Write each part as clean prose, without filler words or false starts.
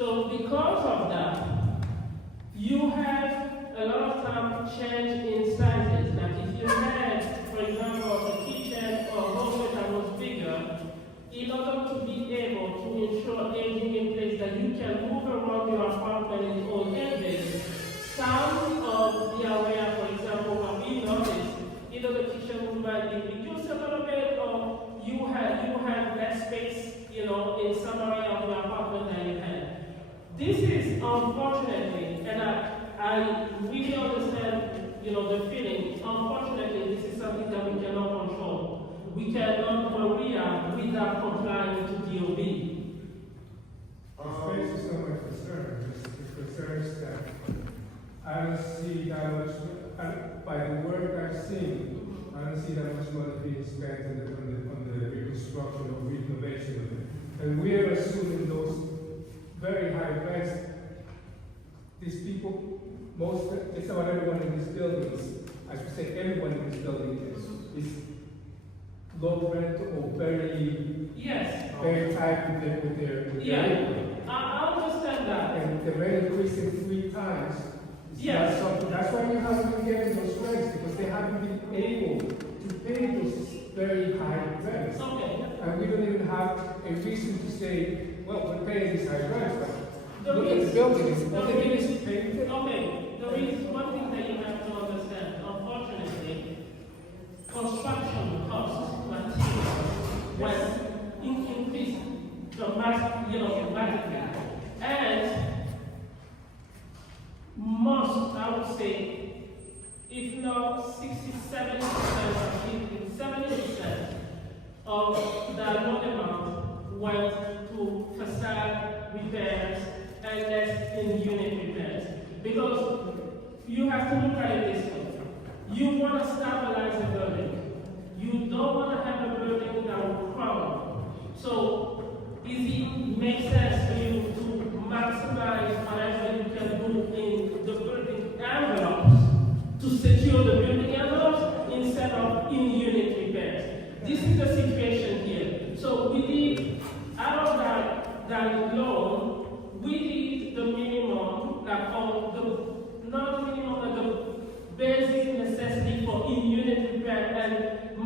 So because of that, you have a lot of time change in sizes. Like if you had, for example, a kitchen or a hallway that was bigger, in order to be able to ensure aging in place that you can move around your apartment in all ages, some of the area, for example, what we noticed, either the kitchen room might be reduced a little bit, or you had less space, in some area of your apartment than you had. This is unfortunately, and I really understand, the feeling. Unfortunately, this is something that we cannot control. We cannot react without complying to DOB. Space is not my concern. The concern is that I don't see that much, by the work I've seen, I don't see that much money being spent on the reconstruction or renovation of it. And we are assuming those very high rents. These people, just about everyone in these buildings, I should say everyone in this building is low rent or very tight with their income. I understand that. And the rent increasing 3 times. Yes. That's why you haven't been getting those rents, because they haven't been able to pay those very high rents. Okay. And we don't even have a reason to say, well, we're paying these high rents. The Look at the buildings. All they do is pay them. Okay, there is one thing that you have to understand. Unfortunately, construction costs, materials, was increased dramatically. And most, I would say, if not 60-70% or 70% of the loan amount went to facade repairs and less in unit repairs. Because you have to look at it this way. You want to stabilize a building. You don't want to have a building that will crumble. So, it makes sense for you to maximize whatever you can do in the building envelopes to secure the building envelopes instead of in unit repairs. This is the situation here. So we need, out of that loan, we need the minimum, not minimum, but the basic necessity for in-unit repair and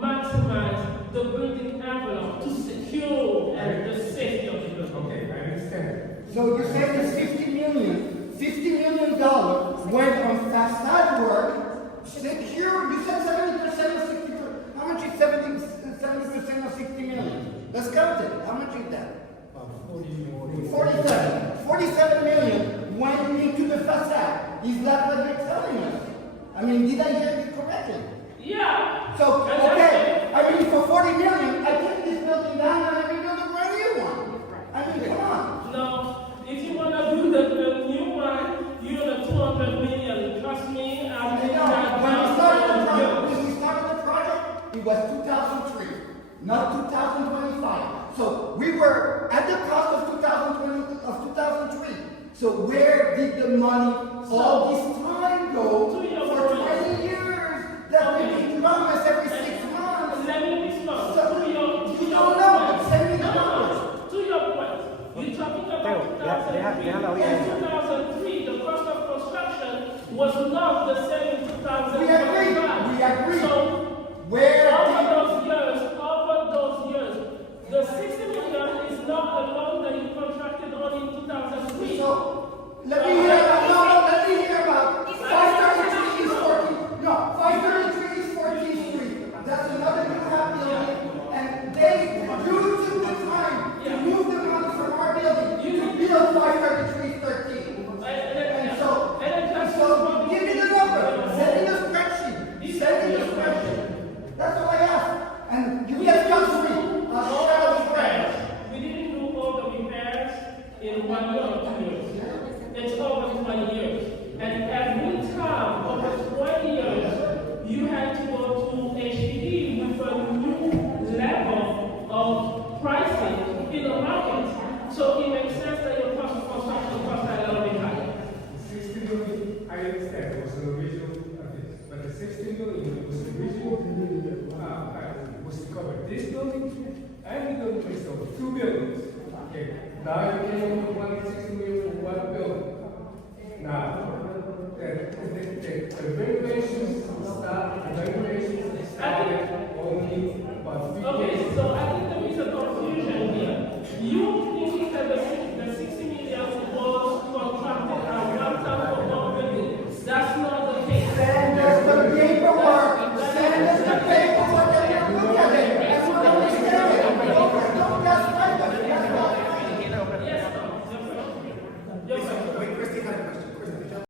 maximize the building envelope to secure the safety of the building. Okay, I understand. So you say there's $50 million went on facade work, secure, you said 70% or 60%, how much is 70% of 60 million? Let's count it, how much is that? 47 million went into the facade. Is that what you're telling us? I mean, did I hear you correctly? Yeah. So, okay, I mean, for 40 million, I take this building down and I rebuild a brand new one. I mean, come on. No, if you want to do the new one, you're the 200 million. Trust me, I'm doing that. When we started the project, it was 2003, not 2025. So we were at the cost of 2003. So where did the money all this time go for 20 years that we been promised every 6 months? Let me respond. So, To you your don't know, point. but send me the No, numbers. to your point. You're talking about 2003. In 2003, the cost of construction was not the same in 2005. We agree. So, Where over those years, the 60 million is not a loan that you contracted on in 2003. So, let me hear about 533 East 14th. No, 533 East 14th Street. That's another new half building. And you took the time to move the money from our building to build 533 13. And so, give me the number. Send me the spreadsheet. Send me the spreadsheet. That's all I ask. And you get just me. We didn't do all the repairs in 1 year or 2 years. It's over 20 years. And every time, over 20 years, you had to go to HPD with a new level of pricing in the market. So it makes sense that your cost of construction costs are a little bit higher. 60 million, I understand, was an original, but the 60 million was the original, was to cover this building and the building next door, 2 buildings. Okay, Now you came up with 160 million for one building. Now, the renovations start in